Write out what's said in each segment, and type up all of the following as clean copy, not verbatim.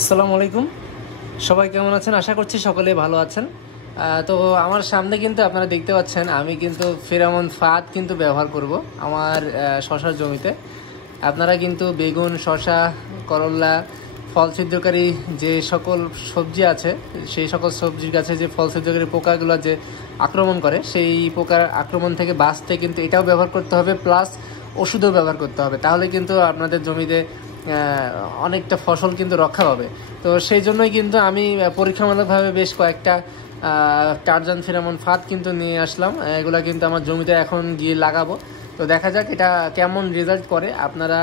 আসসালামু আলাইকুম। সবাই কেমন আছেন? আশা করছি সকলে ভালো আছেন। তো আমার সামনে কিন্তু আপনারা দেখতে পাচ্ছেন আমি কিন্তু ফেরামন ফাঁদ কিন্তু ব্যবহার করব আমার শশার জমিতে। আপনারা কিন্তু বেগুন, শশা, করলা, ফল ছিদ্রকারী যে সকল সবজি আছে সেই সকল সবজির গাছে যে ফল ছিদ্রকারী পোকাগুলো যে আক্রমণ করে সেই পোকার আক্রমণ থেকে বাঁচতে কিন্তু এটাও ব্যবহার করতে হবে, প্লাস ওষুধও ব্যবহার করতে হবে। তাহলে কিন্তু আপনাদের জমিতে অনেকটা ফসল কিন্তু রক্ষা পাবে। তো সেই জন্যই কিন্তু আমি পরীক্ষামূলকভাবে বেশ কয়েকটা টারজান ফেরামন ফাঁদ কিন্তু নিয়ে আসলাম। এগুলা কিন্তু আমার জমিতে এখন গিয়ে লাগাবো। তো দেখা যাক এটা কেমন রেজাল্ট করে। আপনারা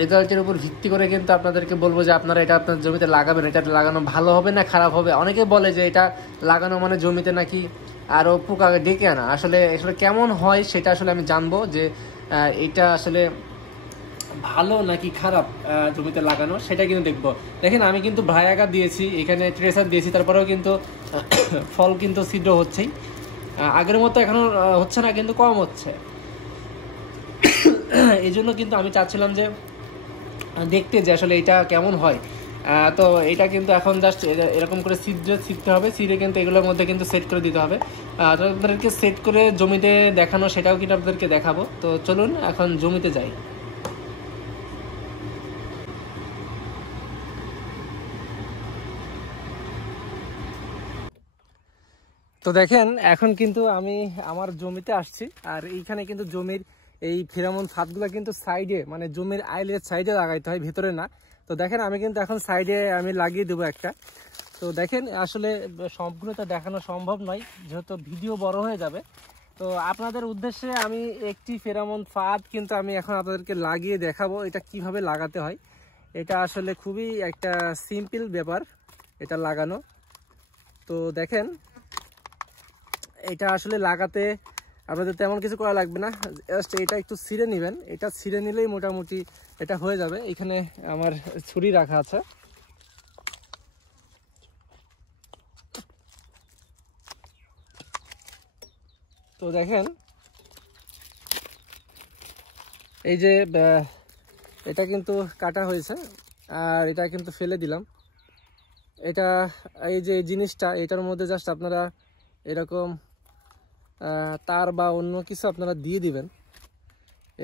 রেজাল্টের উপর ভিত্তি করে কিন্তু আপনাদেরকে বলবো যে আপনারা এটা আপনার জমিতে লাগাবেন। এটা লাগানো ভালো হবে না খারাপ হবে। অনেকে বলে যে এটা লাগানো মানে জমিতে নাকি আরও পোকা ডেকে আনা। আসলে কেমন হয় সেটা আসলে আমি জানবো যে এটা আসলে ভালো নাকি খারাপ জমিতে লাগানো, সেটা কিন্তু দেখবো। দেখেন আমি কিন্তু ভায়াগা দিয়েছি, এখানে ট্রেসার দিয়েছি, তারপরেও কিন্তু ফল কিন্তু ছিদ্র হচ্ছেই। আগের মতো এখনো হচ্ছে না, কিন্তু কম হচ্ছে। এই জন্য কিন্তু আমি চাচ্ছিলাম যে দেখতে যে আসলে এটা কেমন হয়। তো এটা কিন্তু এখন জাস্ট এরকম করে ছিটতে হবে, ছিঁড়ে কিন্তু এগুলোর মধ্যে কিন্তু সেট করে দিতে হবে। আপনাদেরকে সেট করে জমিতে দেখানো সেটাও কিন্তু আপনাদেরকে দেখাবো। তো চলুন এখন জমিতে যাই। তো দেখেন এখন কিন্তু আমি আমার জমিতে আসছি, আর এইখানে কিন্তু জমির এই ফেরামন ফাঁদগুলো কিন্তু সাইডে, মানে জমির আইলের সাইডে লাগাইতে হয়, ভিতরে না। তো দেখেন আমি কিন্তু এখন সাইডে আমি লাগিয়ে দেবো একটা। তো দেখেন আসলে সবগুলোতে দেখানো সম্ভব নয়, যেহেতু ভিডিও বড় হয়ে যাবে। তো আপনাদের উদ্দেশ্যে আমি একটি ফেরামন ফাঁদ কিন্তু আমি এখন আপনাদেরকে লাগিয়ে দেখাবো এটা কিভাবে লাগাতে হয়। এটা আসলে খুবই একটা সিম্পল ব্যাপার এটা লাগানো। তো দেখেন এটা আসলে লাগাতে আপনাদের তেমন কিছু করা লাগবে না, জাস্ট এটা একটু ছিঁড়ে নেবেন। এটা ছিঁড়ে নিলেই মোটামুটি এটা হয়ে যাবে। এখানে আমার ছুরি রাখা আছে। তো দেখেন এই যে এটা কিন্তু কাটা হয়েছে, আর এটা কিন্তু ফেলে দিলাম। এটা এই যে জিনিসটা এটার মধ্যে জাস্ট আপনারা এরকম তার বা অন্য কিছু আপনারা দিয়ে দিবেন।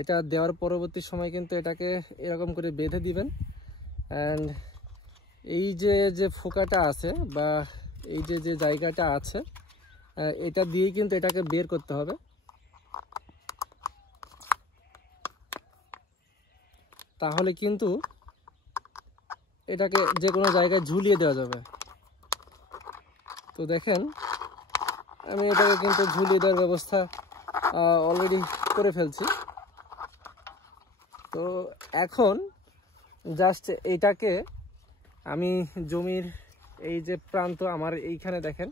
এটা দেওয়ার পরবর্তী সময় কিন্তু এটাকে এরকম করে বেঁধে দিবেন। অ্যান্ড এই যে ফোকাটা আছে বা এই যে জায়গাটা আছে এটা দিয়ে কিন্তু এটাকে বের করতে হবে। তাহলে কিন্তু এটাকে যে কোনো জায়গায় ঝুলিয়ে দেওয়া যাবে। তো দেখেন আমি এটাকে কিন্তু ঝুলিয়ে দেওয়ার ব্যবস্থা অলরেডি করে ফেলছি। তো এখন জাস্ট এইটাকে আমি জমির এই যে প্রান্ত আমার এইখানে দেখেন,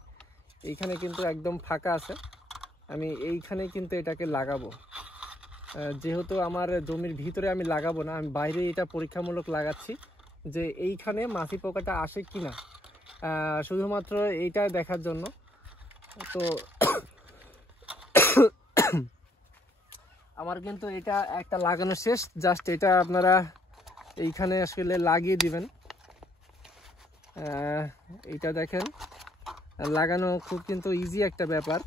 এইখানে কিন্তু একদম ফাঁকা আছে, আমি এইখানে কিন্তু এটাকে লাগাবো। যেহেতু আমার জমির ভিতরে আমি লাগাবো না, আমি বাইরে এটা পরীক্ষামূলক লাগাচ্ছি যে এইখানে মাছি পোকাটা আসে কি না, শুধুমাত্র এইটা দেখার জন্য। তো আমার কিন্তু এটা একটা লাগানো শেষ, জাস্ট এটা আপনারা এইখানে আসলে লাগিয়ে দিবেন। এটা দেখেন লাগানো খুব কিন্তু ইজি একটা ব্যাপার।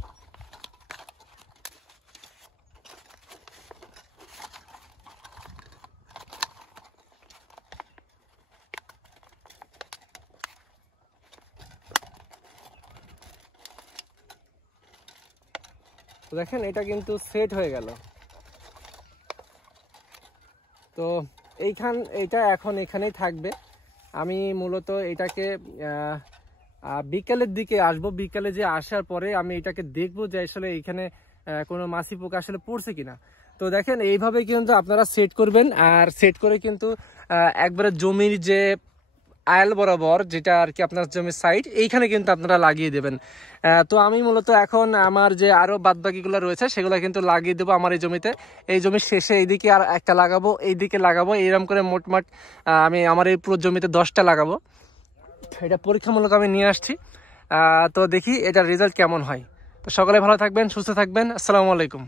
তো দেখেন এটা কিন্তু সেট হয়ে গেল। তো এটা এখন এখানেই থাকবে। আমি মূলত এটাকে বিকালের দিকে আসবো। বিকালে যে আসার পরে আমি এটাকে দেখবো যে আসলে এখানে কোনো মাছি পোকা আসলে পড়ছে কিনা। তো দেখেন এইভাবে কিন্তু আপনারা সেট করবেন, আর সেট করে কিন্তু একবারে জমির যে আয়াল বরাবর যেটা আর কি আপনার জমির সাইড এইখানে কিন্তু আপনারা লাগিয়ে দেবেন। তো আমি মূলত এখন আমার যে আরও বাদবাকিগুলো রয়েছে সেগুলো কিন্তু লাগিয়ে দেবো আমার এই জমিতে। এই জমির শেষে এইদিকে আর একটা লাগাবো, এইদিকে লাগাবো, এইরকম করে মোটমাট আমি আমার এই পুরো জমিতে 10টা লাগাবো। এটা পরীক্ষামূলক আমি নিয়ে আসছি। তো দেখি এটার রেজাল্ট কেমন হয়। তো সকলে ভালো থাকবেন, সুস্থ থাকবেন। আসসালামু আলাইকুম।